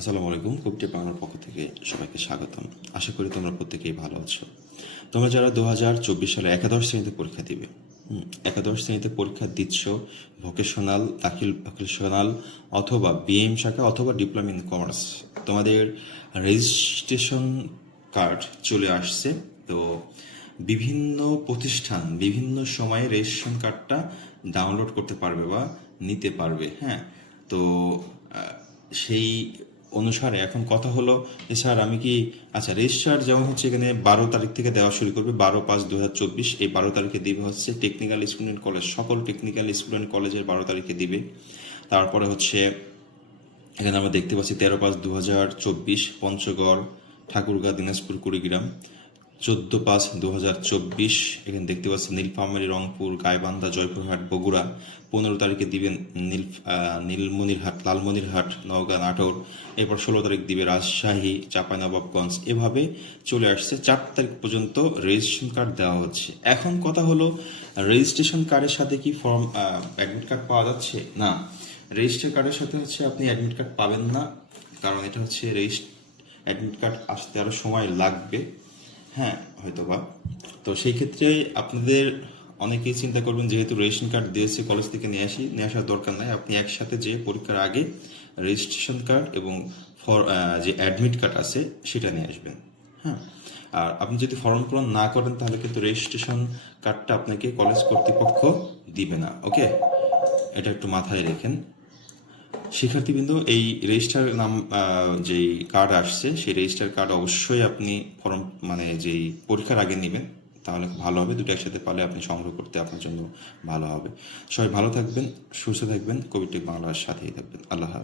আসসালামু আলাইকুম কবিটি বাংলার পক্ষ থেকে সবাইকে স্বাগতম। আশা করি তোমরা প্রত্যেকেই ভালো আছো। তোমরা যারা দু হাজার চব্বিশ সালে একাদশ শ্রেণীতে পরীক্ষা দিবে একাদশ শ্রেণীতে পরীক্ষা দিচ্ছ ভোকেশনাল দাখিল ভোকেশনাল অথবা বিএম শাখা অথবা ডিপ্লোমা ইন কমার্স তোমাদের রেজিস্ট্রেশন কার্ড চলে আসছে। তো বিভিন্ন প্রতিষ্ঠান, বিভিন্ন সময়ে রেজিস্ট্রেশন কার্ডটা ডাউনলোড করতে পারবে বা নিতে পারবে হ্যাঁ? তো সেই অনুসারে এখন কথা হলো যে, স্যার, আমি কি আচ্ছা রেজিস্টার যেমন হচ্ছে এখানে বারো তারিখ থেকে দেওয়া শুরু করবে, বারো পাঁচ দু এই বারো তারিখে দিবে হচ্ছে টেকনিক্যাল স্টুডেন্ট কলেজ সকল টেকনিক্যাল স্টুডেন্ট কলেজের বারো তারিখে দিবে। তারপরে হচ্ছে এখানে আমরা দেখতে পাচ্ছি তেরো পাঁচ দু হাজার চব্বিশ, পঞ্চগড়, ঠাকুরগাঁ, দিনাজপুর, কুড়িগ্রাম। চোদ্দ পাঁচ দু হাজার চব্বিশ। এখানে দেখতে পাচ্ছি নীলফামারী, রংপুর, গাইবান্ধা, জয়পুরহাট, বগুড়া। পনেরো তারিখে দিবেন নীল নীলমনিরহাট, লালমনিরহাট, নওগাঁ, নাটোর। এরপর ষোলো তারিখ দিবে রাজশাহী, চাঁপাইনবাবগঞ্জ। এভাবে চলে আসছে। চার তারিখ পর্যন্ত রেজিস্ট্রেশন কার্ড দেওয়া হচ্ছে। এখন কথা হলো রেজিস্ট্রেশন কার্ডের সাথে কি ফর্ম অ্যাডমিট কার্ড পাওয়া যাচ্ছে? না। রেজিস্টার কার্ডের সাথে হচ্ছে আপনি অ্যাডমিট কার্ড পাবেন না। কারণ এটা হচ্ছে রেজিস্ট অ্যাডমিট কার্ড আসতে আরও সময় লাগবে। হ্যাঁ হয়তো বা তো সেই ক্ষেত্রে আপনাদের অনেকেই চিন্তা করবেন, যেহেতু রেশন কার্ড দিয়েছে কলেজ থেকে নিয়ে আসি, নিয়ে আসার দরকার নাই। আপনি একসাথে যে পরীক্ষার আগে রেজিস্ট্রেশন কার্ড এবং ফর যে অ্যাডমিট কার্ড আছে সেটা নিয়ে আসবেন। হ্যাঁ আর আপনি যদি ফর্ম পূরণ না করেন, তাহলে কিন্তু রেজিস্ট্রেশন কার্ডটা আপনাকে কলেজ কর্তৃপক্ষ দিবে না, ওকে? এটা একটু মাথায় রেখেন। শিক্ষার্থীবৃন্দ, এই রেজিস্টার নাম যেই কার্ড আসছে, সেই রেজিস্টার কার্ড অবশ্যই আপনি ফর্ম মানে যেই পরীক্ষার আগে নেবেন, তাহলে ভালো হবে। দুটো একসাথে পালে আপনি সংগ্রহ করতে আপনার জন্য ভালো হবে। সবাই ভালো থাকবেন, সুস্থ থাকবেন কোভিড বাংলার সাথেই থাকবেন। আল্লাহ